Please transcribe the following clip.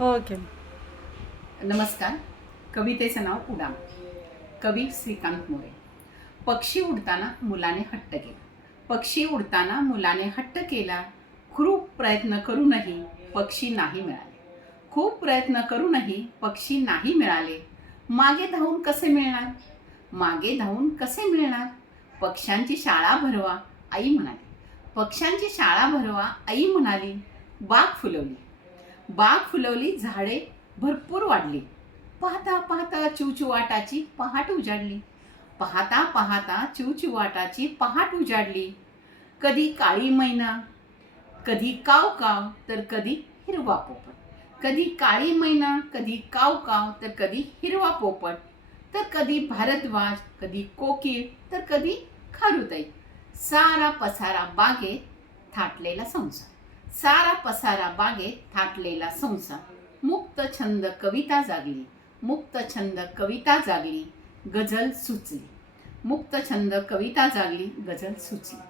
Okay. नमस्कार. कवितेचं नाव उडाम. कवी श्रीकांत मोरे. पक्षी उडताना मुलाने हट्ट केला. पक्षी उडताना मुलाने हट्ट केला. खूप प्रयत्न करूनही पक्षी नाही मिळाले. खूप प्रयत्न करूनही पक्षी नाही मिळाले. मागे धावून कसे मिळणार? मागे धावून कसे मिळणार? पक्ष्यांची शाळा भरवा आई म्हणाली. पक्ष्यांची शाळा भरवा आई म्हणाली. बाग फुलवली. बाग फुलवली झाडे भरपूर वाढली. पाहता पाहता चिवचिवाटाची पहाट उजाडली. पाहता पाहता चिवचिवाटाची पहाट उजाडली. कधी काळी मैना कधी काव काव तर कधी हिरवा पोपट. कधी काळी मैना कधी काव काव तर कधी हिरवा पोपट. तर कधी भारद्वाज कधी कोकिळ तर कधी खारुताई. सारा पसारा बागेत थाटलेला संसार. सारा पसारा बागेत थाटलेला संसार. मुक्त छंद कविता जागली. मुक्त छंद कविता जागली गझल सुचली. मुक्त छंद कविता जागली गझल सुचली.